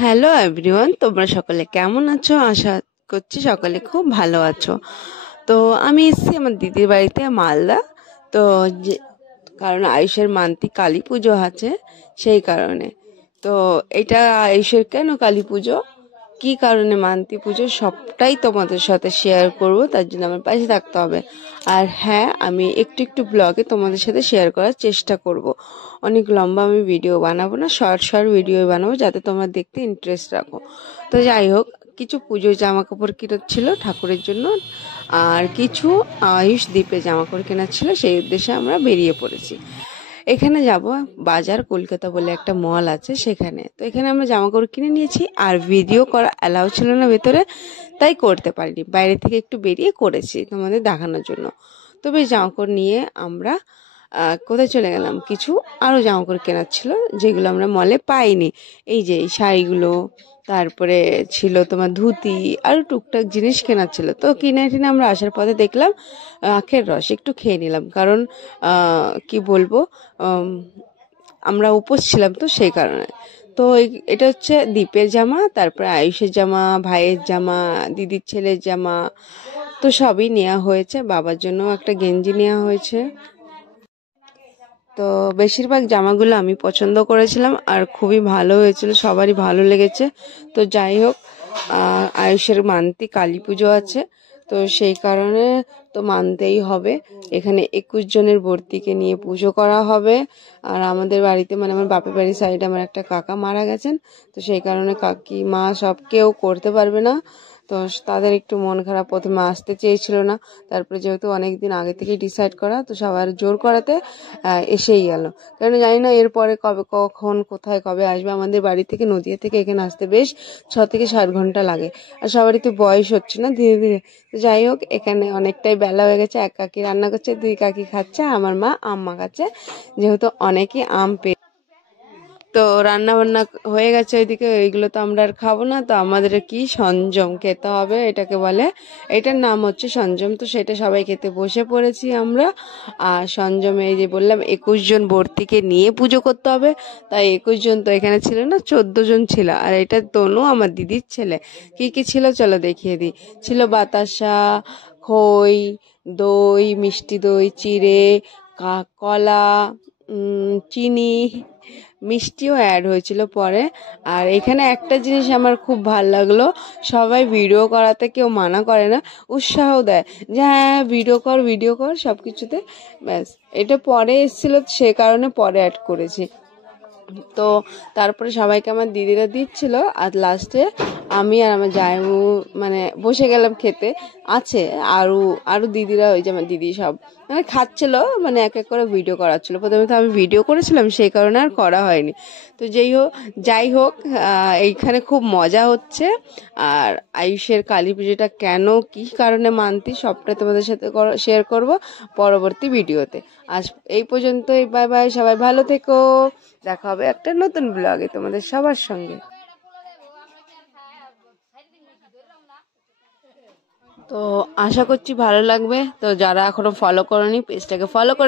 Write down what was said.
Hello everyone, তোমরা সকলে কেমন আছো? আশা করছি সকলে খুব ভালো আছো। তো আমি এসেছি আমার দিদির বাড়িতে মালদা। তো যে কারণ আয়ুষের মান্তি কালী পুজো আছে, সেই কারণে। তো এটা আয়ুষের কেন কালী পুজো, কি কারণে মান্তি পুজো, সবটাই তোমাদের সাথে শেয়ার করব। তার জন্য আমার পাশে থাকতে হবে। আর হ্যাঁ, আমি একটু একটু ব্লগে তোমাদের সাথে শেয়ার করার চেষ্টা করব। অনেক লম্বা আমি ভিডিও বানাবো না, শর্ট শর্ট ভিডিও বানাবো, যাতে তোমরা দেখতে ইন্টারেস্ট রাখো। তো যাই হোক, কিছু পুজোর জামা কাপড় কেনার ছিল ঠাকুরের জন্য, আর কিছু আয়ুষ দ্বীপে জামা কাপড় কেনার ছিল, সেই উদ্দেশ্যে আমরা বেরিয়ে পড়েছি। এখানে যাব বাজার কলকাতা বলে একটা মল আছে সেখানে। তো এখানে আমরা জামা কাপড় কিনে নিয়েছি, আর ভিডিও করা অ্যালাউ ছিল না ভেতরে, তাই করতে পারিনি। বাইরে থেকে একটু বেরিয়ে করেছি তোমাদের দেখানোর জন্য। তবে জামা কাপড় নিয়ে আমরা কোথায় চলে গেলাম, কিছু আরও জামা কাপড় কেনার ছিল যেগুলো আমরা মলে পাইনি। এই যে এই শাড়িগুলো, তারপরে ছিল তোমার ধুতি, আরও টুকটাক জিনিস কেনার ছিল। তো কিনে টিনে আমরা আসার পথে দেখলাম আখের রস, একটু খেয়ে নিলাম, কারণ কি বলবো, আমরা উপোস ছিলাম তো সেই কারণে। তো এটা হচ্ছে দীপের জামা, তারপরে আয়ুষের জামা, ভাইয়ের জামা, দিদির ছেলের জামা, তো সবই নেওয়া হয়েছে। বাবার জন্য একটা গেঞ্জি নেওয়া হয়েছে। তো বেশিরভাগ জামাগুলো আমি পছন্দ করেছিলাম, আর খুবই ভালো হয়েছিল, সবারই ভালো লেগেছে। তো যাই হোক, আয়ুষের মানতে কালী পুজো আছে, তো সেই কারণে তো মানতেই হবে। এখানে 21 জনের ভর্তিকে নিয়ে পুজো করা হবে। আর আমাদের বাড়িতে, মানে আমার বাপের বাড়ির সাইডে আমার একটা কাকা মারা গেছেন, তো সেই কারণে কাকিমা সব কেউ করতে পারবে না। তো তাদের একটু মন খারাপ, প্রথমে আসতে চেয়েছিল না, তারপরে যেহেতু অনেক দিন আগে থেকে ডিসাইড করা, তো সবার জোর করাতে এসেই গেল। কারণ জানি না এরপরে কবে, কখন, কোথায়, কবে আসবে। আমাদের বাড়ি থেকে, নদিয়া থেকে এখানে আসতে বেশ 6 থেকে 7 ঘন্টা লাগে, আর সবারই তো বয়স হচ্ছে না ধীরে ধীরে। তো যাই হোক, এখানে অনেকটাই বেলা হয়ে গেছে। এক কাকি রান্না করছে, 2 কাকি খাচ্ছে, আমার মা আম মাখাচ্ছে, যেহেতু অনেকেই আম পেয়ে। তো রান্না বান্না হয়ে গেছে ওইদিকে, ওইগুলো তো আমরা আর খাবো না। তো আমাদের কি সঞ্জম খেতে হবে, এটাকে বলে, এটার নাম হচ্ছে সঞ্জম। তো সেটা সবাই খেতে বসে পড়েছি আমরা। আর সঞ্জমে এই যে বললাম 21 জন ভর্তিকে নিয়ে পুজো করতে হবে, তাই 21 জন তো এখানে ছিল না, 14 জন ছিল। আর এটা তনু আমার দিদির ছেলে। কি কি ছিল চলো দেখিয়ে দিই। ছিল বাতাসা, খই, দই, মিষ্টি দই, চিড়ে, কলা, চিনি, মিষ্টিও অ্যাড হয়েছিল পরে। আর এখানে একটা জিনিস আমার খুব ভাল লাগলো, সবাই ভিডিও করাতে কেউ মানা করে না, উৎসাহ দেয় যে হ্যাঁ ভিডিও কর সব কিছুতে। ব্যাস, এটা পরে এসেছিল, সে কারণে পরে অ্যাড করেছি। তো তারপরে সবাইকে আমার দিদিরা দিচ্ছিল, আর লাস্টে আমি আর আমার জামাইবু মানে বসে গেলাম খেতে। আছে আরো আরো দিদিরা, ওই যে আমার দিদি সব মানে খাচ্ছিল, মানে এক এক করে ভিডিও করাচ্ছিল। প্রথমে তো আমি ভিডিও করেছিলাম, সেই কারণে আর করা হয়নি। তো যাই হোক, এইখানে খুব মজা হচ্ছে। আর আয়ুষের কালী পুজোটা কেন, কি কারণে মানতি, সবটা তোমাদের সাথে শেয়ার করব পরবর্তী ভিডিওতে। আজ এই পর্যন্তই, বাই বাই, সবাই ভালো থেকো। দেখা হবে একটা নতুন ব্লগে তোমাদের সবার সঙ্গে। তো আশা করছি ভালো লাগবে। তো যারা এখনো ফলো করোনি, পেজটাকে ফলো করে